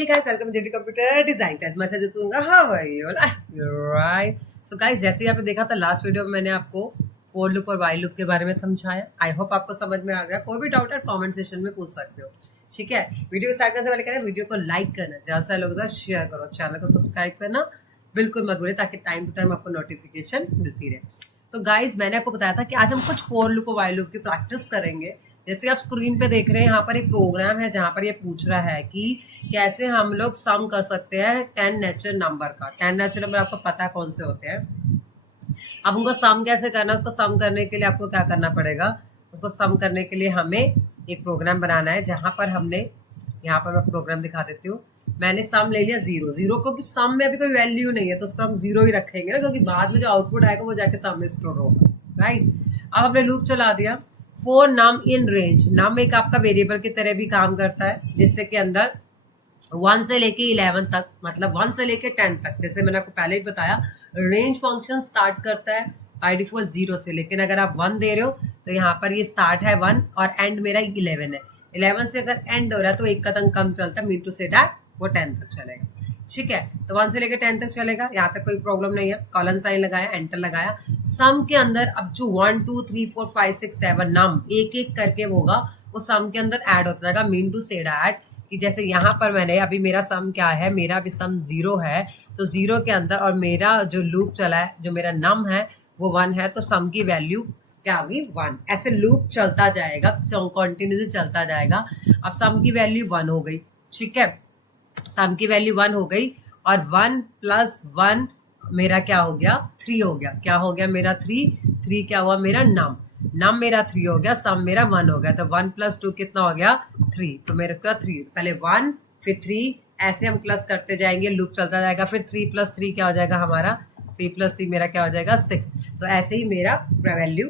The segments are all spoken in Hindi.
Hey guys, welcome to Computer Design Class. मैं सजे दूंगा how are you? Right. So guys, जैसे ही आपने देखा था लास्ट वीडियो में मैंने आपको फोर लूप और वाइल लूप के बारे में समझाया. आई होप आपको समझ में आ गया. कोई भी डाउट है कमेंट सेक्शन में पूछ सकते हो. ठीक है, वीडियो स्टार्ट करने से पहले कहना वीडियो को लाइक करना, ज़्यादा से लोगों के साथ शेयर करो, चैनल को सब्सक्राइब करना बिल्कुल मत भूलिए ताकि टाइम टू टाइम आपको नोटिफिकेशन मिलती रहे. तो गाइज मैंने आपको बताया था कि आज हम कुछ फोर लूप और वाइल लूप की प्रैक्टिस करेंगे. जैसे आप स्क्रीन पे देख रहे हैं यहाँ पर एक प्रोग्राम है जहाँ पर ये पूछ रहा है कि कैसे हम लोग सम कर सकते हैं 10 नेचुरल नंबर का. 10 नेचुरल नंबर आपको पता है कौन से होते हैं. अब उनको सम कैसे करना है, उसको सम करने के लिए आपको क्या करना पड़ेगा. उसको सम करने के लिए हमें एक प्रोग्राम बनाना है जहाँ पर हमने, यहाँ पर मैं प्रोग्राम दिखा देती हूँ. मैंने सम ले लिया जीरो क्योंकि सम में अभी कोई वैल्यू नहीं है तो उसको हम जीरो ही रखेंगे ना, क्योंकि बाद में जो आउटपुट आएगा वो जाके सम में स्टोर होगा. राइट. अब हमने लूप चला दिया. Four num in range. नम एक आपका वेरिएबल की तरह भी काम करता है जिससे कि अंदर 1 से लेके 11 तक, मतलब 1 से लेके 10 तक, जैसे मैंने आपको पहले ही बताया रेंज फंक्शन स्टार्ट करता है बाय डिफॉल्ट 0 से. लेकिन अगर आप 1 दे रहे हो तो यहाँ पर ये स्टार्ट है 1 और एंड मेरा 11 है. 11 से अगर एंड हो रहा है तो एक कदम कम चलता है, मीन टू से दैट वो 10 तक चलेगा. ठीक है, तो 1 से लेकर 10 तक चलेगा. यहाँ तक कोई प्रॉब्लम नहीं है. कॉलन साइन लगाया, एंटर लगाया. सम के अंदर अब जो 1 2 3 4 5 6 7 नम एक एक करके होगा वो सम के अंदर ऐड होता रहेगा. मीन टू से दैट कि जैसे यहाँ पर मैंने अभी मेरा सम क्या है, मेरा भी सम 0 है तो 0 के अंदर और मेरा जो लूप चला है, जो मेरा नम है वो 1 है तो सम की वैल्यू क्या होगी 1. ऐसे लूप चलता जाएगा, कंटिन्यूसली चलता जाएगा. अब सम की वैल्यू 1 हो गई. ठीक है, सम की वैल्यू 1 हो गई और 1 प्लस 1 मेरा क्या हो गया 3 हो गया. क्या हो गया मेरा 3 क्या हुआ मेरा नम मेरा 3 हो गया, सम मेरा 1 हो गया. तो 1 प्लस 2 कितना हो गया 3. तो मेरे का 3 पहले 1 फिर 3 ऐसे हम प्लस करते जाएंगे, लूप चलता जाएगा. फिर 3 प्लस 3 क्या हो जाएगा हमारा 3 प्लस 3 मेरा क्या हो जाएगा 6. तो ऐसे ही मेरा वैल्यू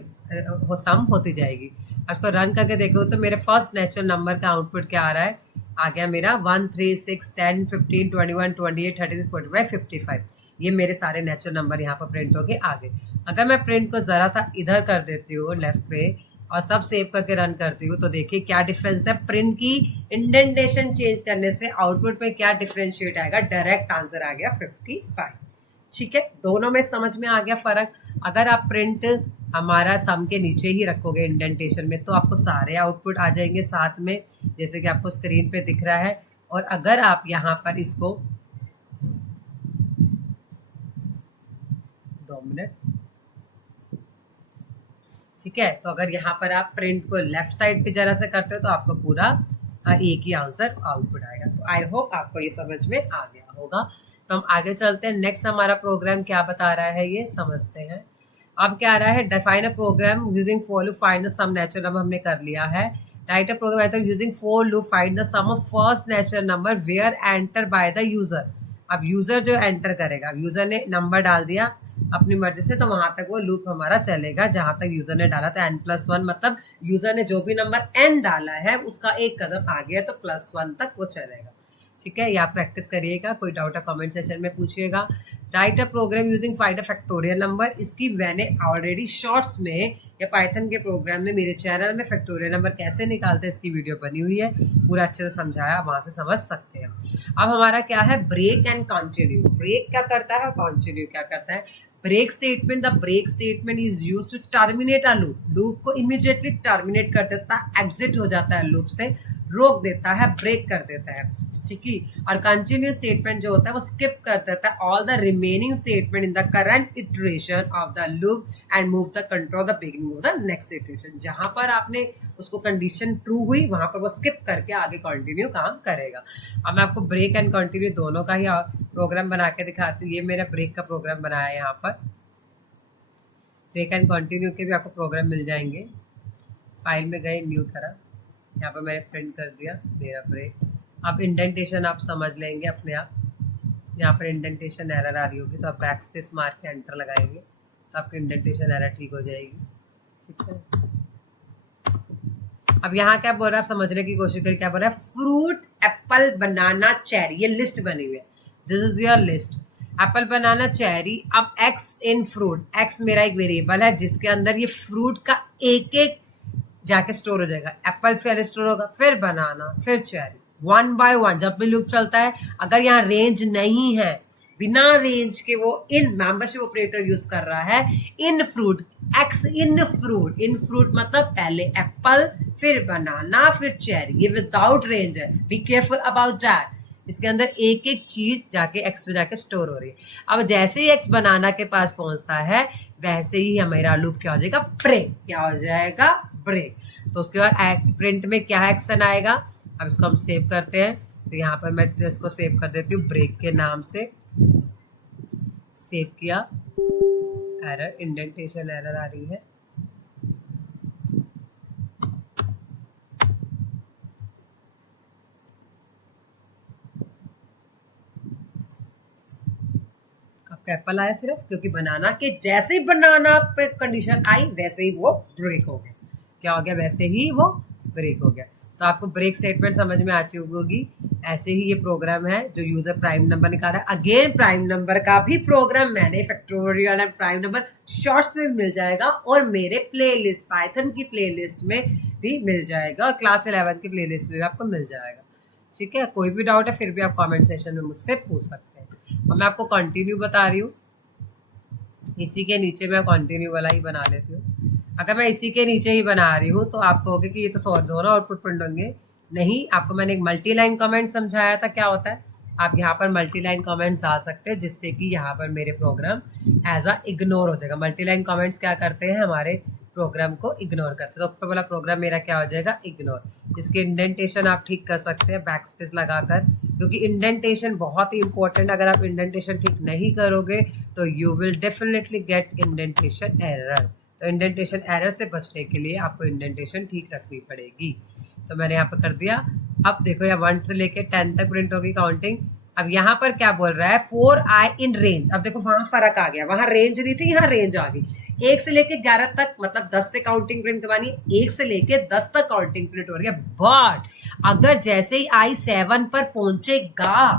वो सम होती जाएगी. अब इसको रन करके देखो तो मेरे फर्स्ट नेचुरल नंबर का आउटपुट क्या आ रहा है, आ गया मेरा 1 3 6 10 15 21 28 36 45 55. ये मेरे सारे नेचुरल नंबर यहाँ पर प्रिंट होके आ गए. अगर मैं प्रिंट को जरा सा इधर कर देती हूँ लेफ्ट पे और सब सेव करके रन करती हूँ तो देखिए क्या डिफरेंस है. प्रिंट की इंडेंटेशन चेंज करने से आउटपुट में क्या डिफरेंशिएट आएगा, डायरेक्ट आंसर आ गया 55. ठीक है, दोनों में समझ में आ गया फर्क. अगर आप प्रिंट हमारा सम के नीचे ही रखोगे इंडेंटेशन में तो आपको सारे आउटपुट आ जाएंगे साथ में, जैसे कि आपको स्क्रीन पे दिख रहा है. और अगर आप यहाँ पर इसको 2 मिनट, ठीक है, तो अगर यहाँ पर आप प्रिंट को लेफ्ट साइड पे जरा से करते हो तो आपको पूरा एक ही आंसर आउटपुट आएगा. तो आई होप आपको ये समझ में आ गया होगा. तो हम आगे चलते हैं. नेक्स्ट हमारा प्रोग्राम क्या बता रहा है ये समझते हैं. अब क्या आ रहा है, define a program using for loop find the sum natural number हमने कर लिया है. Write a program method using for loop find the sum of first natural number where enter by the user. अब यूजर जो एंटर करेगा, अब यूजर ने नंबर डाल दिया अपनी मर्जी से तो वहां तक वो लूप हमारा चलेगा जहां तक यूजर ने डाला था n+1, मतलब यूजर ने जो भी नंबर n डाला है उसका एक कदम आ गया तो +1 तक वो चलेगा. ठीक है, या प्रैक्टिस करिएगा. कोई डाउट है कमेंट सेक्शन में पूछिएगा. Write a program using find a factorial number. इसकी मैंने ऑलरेडी शॉर्ट्स में या पाइथन के प्रोग्राम में मेरे चैनल में फैक्टोरियल नंबर कैसे निकालते हैं इसकी वीडियो बनी हुई है, पूरा अच्छे से समझाया, वहां से समझ सकते हैं. अब हमारा क्या है ब्रेक एंड कंटिन्यू. ब्रेक क्या करता है, कंटिन्यू क्या करता है. Break statement, the break statement is used to terminate a loop. Loop को इमीडिएटली टर्मिनेट कर देता है, एग्जिट हो जाता है लूप से, रोक देता है, ब्रेक कर देता है. ठीक है, और कंटिन्यू स्टेटमेंट जो होता है वो स्किप कर देता है all the remaining statement in the current iteration of the loop and move the control the beginning of the next iteration. जहां पर आपने उसको कंडीशन ट्रू हुई वहां पर वो स्किप करके आगे कंटिन्यू काम करेगा. अब मैं आपको ब्रेक एंड कंटिन्यू दोनों का ही प्रोग्राम बना के दिखाती हूँ. ये मेरा ब्रेक का प्रोग्राम बनाया है. यहाँ पर ब्रेक एंड कंटिन्यू के भी आपको प्रोग्राम मिल जाएंगे. फाइल में गए, न्यू करा, यहाँ पर मैंने प्रिंट कर दिया मेरा ब्रेक. आप इंडेंटेशन आप समझ लेंगे अपने आप. यहाँ पर इंडेंटेशन एरर आ रही होगी तो आप बैक स्पेस मार के एंटर लगाएंगे तो आपकी इंडेंटेशन एरर ठीक हो जाएगी. ठीक है, अब यहाँ क्या बोल रहा है आप समझने की कोशिश करिए. क्या बोल रहा है, फ्रूट एप्पल बनाना चेरी. ये लिस्ट बनी हुई है, this is your list. Apple banana cherry. अब एक्स इन फ्रूट, एक्स मेरा एक वेरिएबल है जिसके अंदर ये फ्रूट का एक एक जाके स्टोर हो जाएगा. एप्पल फिर स्टोर होगा, फिर बनाना, फिर चेरी. वन बाय वन जब भी लूप चलता है, अगर यहाँ रेंज नहीं है, बिना रेंज के वो इन मेंबरशिप ऑपरेटर यूज कर रहा है, in fruit x in fruit मतलब पहले एप्पल फिर बनाना फिर चेरी, ये विदाउट रेंज है, बी केयरफुल अबाउट दैट। इसके अंदर एक एक चीज जाके एक्स में जाके स्टोर हो रही है। अब जैसे ही एक्स बनाना के पास पहुंचता है वैसे ही हमारा लूप क्या हो जाएगा, ब्रेक, क्या हो जाएगा, ब्रेक। तो उसके बाद प्रिंट में क्या एक्शन आएगा, अब इसको हम सेव करते हैं। तो यहाँ पर मैं इसको सेव कर देती हूँ ब्रेक के नाम से, सेव किया। एरर, इंडेंटेशन एरर आ रही है। आपका एप्पल आया सिर्फ, क्योंकि बनाना के जैसे ही बनाना पे कंडीशन आई वैसे ही वो ब्रेक हो गया। क्या हो गया, वैसे ही वो ब्रेक हो गया। तो आपको ब्रेक स्टेटमेंट समझ में आ चुकी होगी। ऐसे ही ये प्रोग्राम है जो यूजर प्राइम नंबर निकाल रहा है। अगेन प्राइम नंबर का भी प्रोग्राम मैंने factorial and prime number shorts में मिल जाएगा और मेरे प्लेलिस्ट पाइथन की प्लेलिस्ट में भी मिल जाएगा और क्लास 11 की प्लेलिस्ट में भी आपको मिल जाएगा। ठीक है, कोई भी डाउट है फिर भी आप कमेंट सेशन में मुझसे पूछ सकते हैं। और मैं आपको कंटिन्यू बता रही हूँ, इसी के नीचे मैं कंटिन्यू वाला ही बना लेती हूँ। अगर मैं इसी के नीचे ही बना रही हूँ तो आप कहोगे कि ये तो सौ दोनों आउटपुट प्रिंट होंगे। नहीं, आपको मैंने एक मल्टी लाइन कमेंट समझाया था क्या होता है। आप यहाँ पर मल्टी लाइन कमेंट्स आ सकते हैं जिससे कि यहाँ पर मेरे प्रोग्राम एज अ इग्नोर हो जाएगा। मल्टी लाइन कमेंट्स क्या करते हैं, हमारे प्रोग्राम को इग्नोर करते हैं। तो ऊपर वाला प्रोग्राम मेरा क्या हो जाएगा, इग्नोर। इसके इंडेंटेशन आप ठीक कर सकते हैं बैक स्पेस लगाकर, क्योंकि इंडेंटेशन बहुत ही इंपॉर्टेंट। अगर आप इंडेंटेशन ठीक नहीं करोगे तो you will definitely get indentation error. तो इंडेंटेशन एरर से बचने के लिए आपको इंडेंटेशन ठीक रखनी पड़ेगी। तो मैंने यहाँ पर कर दिया। अब देखो यहाँ 1 से लेके 10 तक प्रिंट होगी काउंटिंग। अब यहाँ पर क्या बोल रहा है, 4i इन रेंज। अब देखो वहां फर्क आ गया, वहां रेंज नहीं थी, यहाँ रेंज आ गई। 1 से लेके 11 तक मतलब 10 से काउंटिंग प्रिंट करवानी है, 1 से लेके 10 तक काउंटिंग प्रिंट हो रही है। बट अगर जैसे ही i 7 पर पहुंचेगा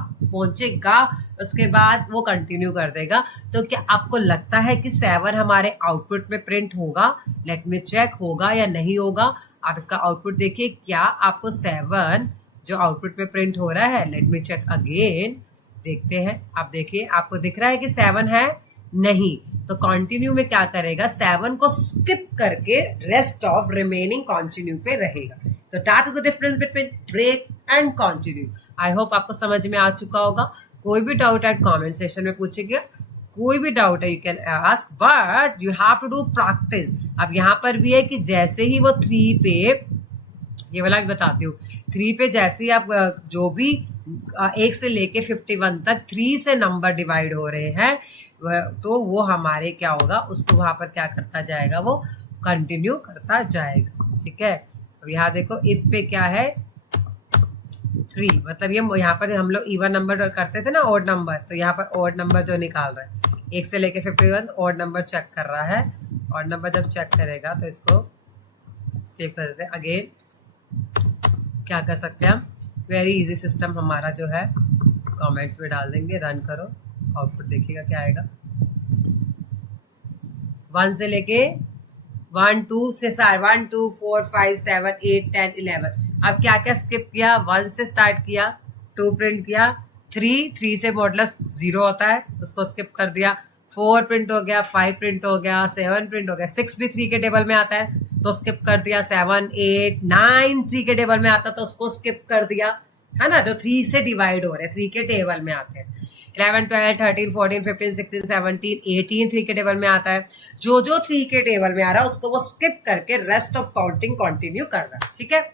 उसके बाद वो कंटिन्यू कर देगा। तो क्या आपको लगता है कि 7 हमारे आउटपुट में प्रिंट होगा? लेट मी चेक, होगा या नहीं होगा। आप इसका आउटपुट देखिए, क्या आपको 7 जो आउटपुट में प्रिंट हो रहा है, लेट मी चेक अगेन, देखते हैं। आप देखिए, आपको दिख रहा है कि 7 है? नहीं। तो कंटिन्यू में क्या करेगा, 7 को स्किप करके रेस्ट ऑफ रिमेनिंग कंटिन्यू पे रहेगा। तो that is the difference between break and continue. I hope आपको समझ में आ चुका होगा। कोई भी डाउट है कमेंट सेशन में पूछिएगा, कोई भी डाउट है you can ask, but you have to do practice. अब यहाँ पर भी है कि जैसे ही वो 3 पे, ये वाला भी बताती हूँ, 3 पे जैसे ही आप जो भी 1 से लेके 51 तक 3 से नंबर डिवाइड हो रहे हैं तो वो हमारे क्या होगा, उसको वहां पर क्या करता जाएगा, वो कंटिन्यू करता जाएगा। ठीक है, अब यहाँ देखो इफ पे क्या है 3, मतलब ये यहाँ पर हम लोग इवन नंबर करते थे ना, ऑड नंबर। तो यहाँ पर ऑड नंबर जो निकाल रहा है 1 से लेके 51 ऑड नंबर चेक कर रहा है। ऑड नंबर जब चेक करेगा तो इसको सेव कर देते हैं। अगेन क्या कर सकते हैं हम, वेरी इजी सिस्टम हमारा जो है, कमेंट्स में डाल देंगे, रन करो, आउटपुट देखिएगा क्या आएगा। 1 से लेके 1 2 से 1 2 4 5 7 8 10 11। अब क्या क्या स्किप किया, 1 से स्टार्ट किया, 2 प्रिंट किया, 3 से मॉडुलस 0 होता है उसको स्किप कर दिया, 4 प्रिंट हो गया, 5 प्रिंट हो गया, 7 प्रिंट हो गया, 6 भी 3 के टेबल में आता है तो स्किप कर दिया, 7 8 9 3 के टेबल में आता तो उसको स्किप कर दिया, है ना, जो 3 से डिवाइड हो रहे हैं 3 के टेबल में आते हैं। 11 12 13 14 15 16 17 18 3 के टेबल में आता है। जो 3 के टेबल में आ रहा है उसको वो स्किप करके रेस्ट ऑफ काउंटिंग कंटिन्यू कर रहा है। ठीक है,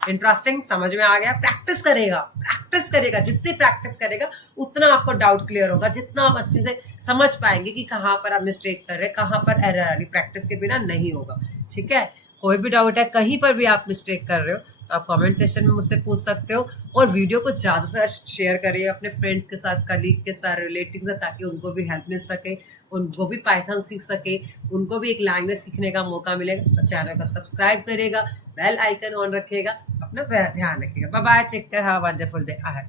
इंटरेस्टिंग, समझ में आ गया। प्रैक्टिस करेगा, जितनी प्रैक्टिस करेगा उतना आपको डाउट क्लियर होगा, जितना आप अच्छे से समझ पाएंगे कि कहाँ पर आप मिस्टेक कर रहे हैं, कहाँ पर एरर आ रही, प्रैक्टिस के बिना नहीं होगा। ठीक है, कोई भी डाउट है, कहीं पर भी आप मिस्टेक कर रहे हो तो आप कमेंट सेशन में मुझसे पूछ सकते हो। और वीडियो को ज़्यादा से ज़्यादा शेयर करिए अपने फ्रेंड के साथ, कलीग के साथ, रिलेटिव से, ताकि उनको भी हेल्प मिल सके, उनको भी पाइथन सीख सके, उनको भी एक लैंग्वेज सीखने का मौका मिलेगा। चैनल को सब्सक्राइब करेगा, बेल आइकन ऑन रखिएगा, अपना ध्यान रखिएगा। Bye bye, take care, have a wonderful day ahead.